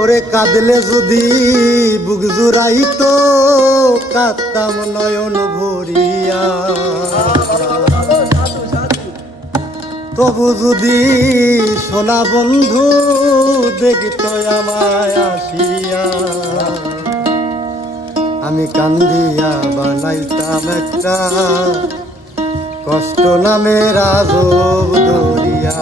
ওরে কাঁদলে যদি বুক জুড়াইতো কাঁদতাম নয়ন ভরিয়া, তবু যদি সোনা বন্ধু দেখিত আমায় আসিয়া, আমি কান্দিয়া বানাইতাম একটা কষ্ট নামের আজব দরিয়া।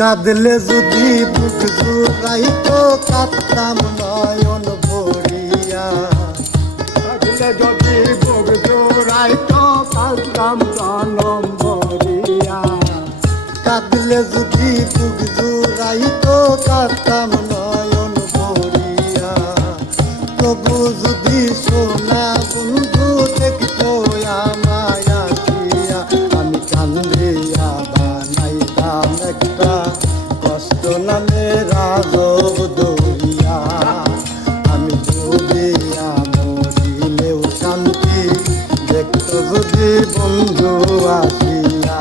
কাঁদলে যদি বুক জুড়াইতো কাঁদতাম নয়ন ভরিয়া, কাঁদলে যদি বুক জুড়াইতো কাঁদতাম জনম ভরিয়া, কাঁদলে যদি বুক জুড়াইতো কাঁদতাম নয়ন ভরিয়া, তবু যদি সোনা বন্ধু দেখতো আমায় আসিয়া, আমি কান্দিয়া বানাইতাম একটা কষ্ট নামের আজব দরিয়া। আমি ডুবিয়া মরিলেও শান্তি দেখতো যদি বন্ধু আসিয়া।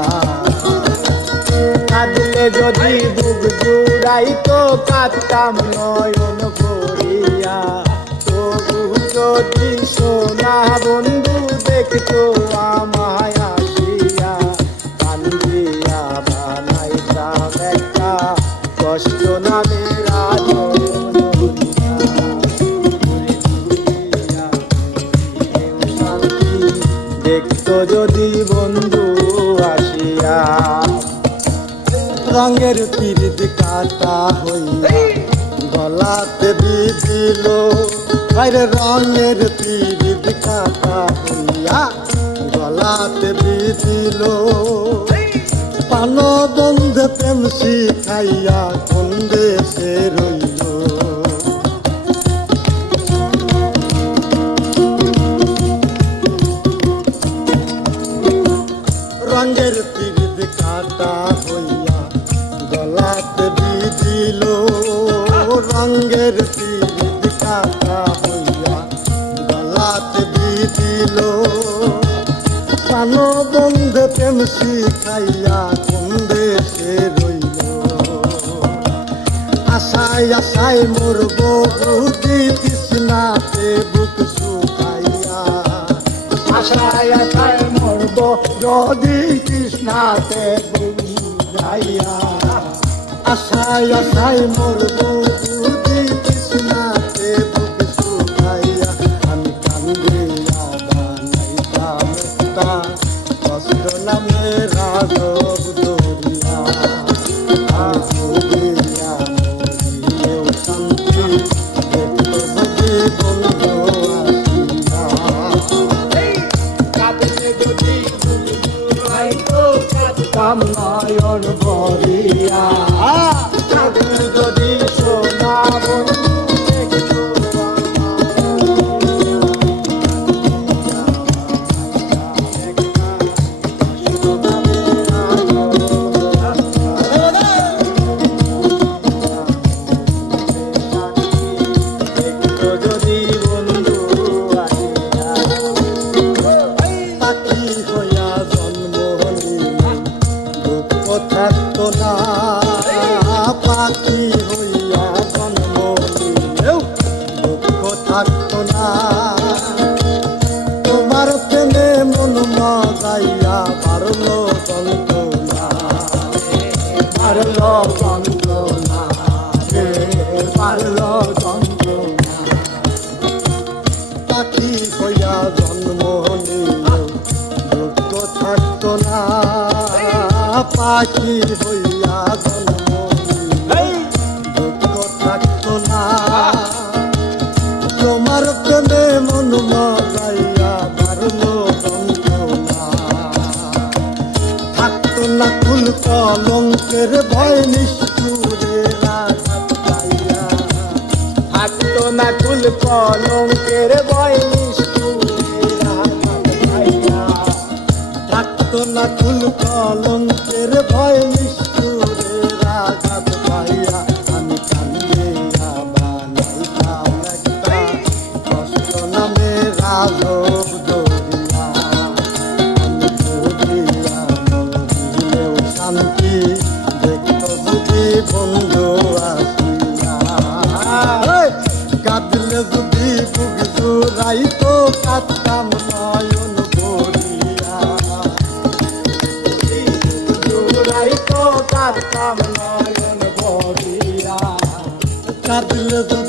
কাঁদলে যদি বুক জুড়াইতো কাঁদতাম নয়ন ভরিয়া, তবু যদি সোনা বন্ধু দেখতো আমায় আসিয়া, কান্দিয়া বানাইতাম একটা কষ্ট নামের আজব দরিয়া। শান্তি দেখতো যদি বন্ধু আসিয়া। রঙের পিরিত কাটা হইয়া গলাতে বিধিল, আরে রঙের পিরিত কাটা হইয়া গলাতে বিধিল, পান বন্ধে প্রেম শিখাইয়া কোন দেশে রইল। রঙের পিরিত কাটা হইয়া গলাতে বিধিল, রঙের পিরিত কাটা হইয়া গলাতে বিধিল, পান বন্ধে প্রেম শিখাইয়া কোন দেশে রইল। আশায় আশায় মরব বুঝি তৃষ্ণাতে বুক শুকাইয়া, আশায় আশায় মরব যদি তৃষ্ণাতে বুঝাইয়া, আশায় আশায় মরব বুঝি তৃষ্ণাতে বুক শুকাইয়া, আমি কান্দিয়া বানাইতাম একটা কষ্ট নামের আজব দরিয়া। আমি ডুবিয়া মরিলেও শান্তি দেখতো যদি বন্ধু আসিয়া। কাঁদলে যদি বুক জুড়াইতো কাঁদতাম নয়ন ভরিয়া, কাঁদলে যদি সোনা বন্ধু দেখতো যদি বন্ধু আসিয়া। পাখি হইয়া জন্ম নিলে দুঃখ থাকতো না, পাখি হইয়া জন্ম নিলেও দুঃখ থাকতো না, তোমার প্রেমে মন মজাইয়া পারলো যন্ত্রণা, পারলো যন্ত্রণা রে, পারলো যন্ত্রণা। পাখি হইয়া জন্ম নিলেও দুঃখ থাকতো না, পাখি হইয়া জন্ম নিলেও দুঃখ থাকতো না, তোমার প্রেমে মন মজাইয়া বারলো যন্ত্রণা। থাকতো না কুল কলঙ্কের ভয় নিষ্ঠুরে আঘাত পাইয়া, থাকতো না কুল কলঙ্কের ভয় নিষ্ঠুরের আঘাত পাইয়া, থাকতো না কুল কলঙ্কের ভয় নিষ্ঠুরের আঘাত পাইয়া, আমি কান্দিয়া বানাইতাম একটা কষ্ট নামের আজব দরিয়া। আমি ডুবিয়া মরিলেও শান্তি দেখতো যদি বন্ধু আসিয়া কাঁদলে যদি বুক জুড়াইতো কাঁদতাম নয়ন ভরিয়া জুড়াইতো কাঁদতাম নয়ন ভরিয়া কাঁদলে যদি